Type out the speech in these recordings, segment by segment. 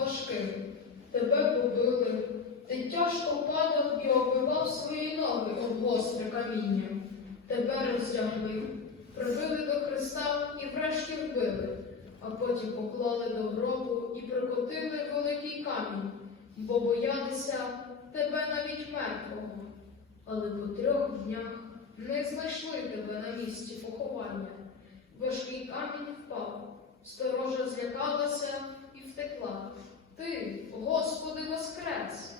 важким. Тебе побили, ти тяжко падав і оббивав свої ноги об гостре каміння. Тебе роздягли, прибили до Христа і врешті вбили, а потім поклали до гробу і прикотили великий камінь, бо боялися тебе навіть мертвого. Але по трьох днях не знайшли тебе на місці поховання. Важкий камінь впав, сторожа злякалася і втекла. Ти, Господи, воскрес!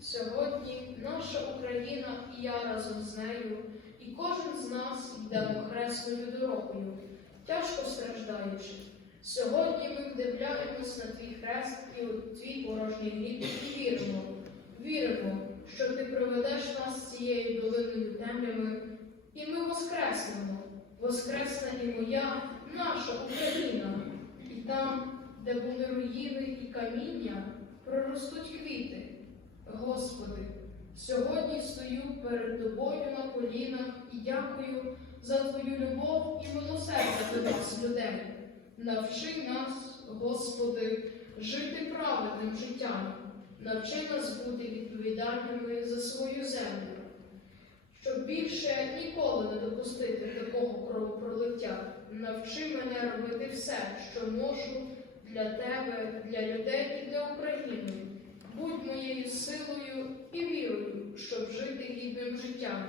Сьогодні наша Україна і я разом з нею, і кожен з нас йдемо хресною дорогою, тяжко страждаючи. Сьогодні ми вдивляємось на твій хрест і у твій порожній гріб і віримо, віримо, що ти проведеш нас цією долиною темряви, і ми воскреснемо. Воскресне і моя, наша Україна, каміння, проростуть квіти. Господи, сьогодні стою перед тобою на колінах і дякую за твою любов і милосердя до нас, людей. Навчи нас, Господи, жити праведним життям, навчи нас бути відповідальними за свою землю, щоб більше ніколи не допустити такого кровопролиття. Навчи мене робити все, що можу для тебе, для людей і для України. Будь моєю силою і вірою, щоб жити гідним життям.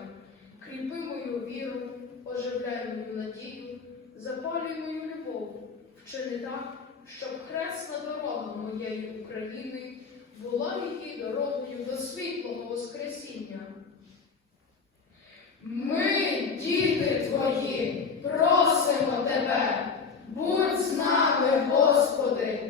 Кріпи мою віру, оживляй мою надію, запалюй мою любов, вчини так, щоб хресна дорога моєї України була її дорогою до світлого Воскресіння. Ми, діти твої, просимо тебе, Будь з нами, Господи.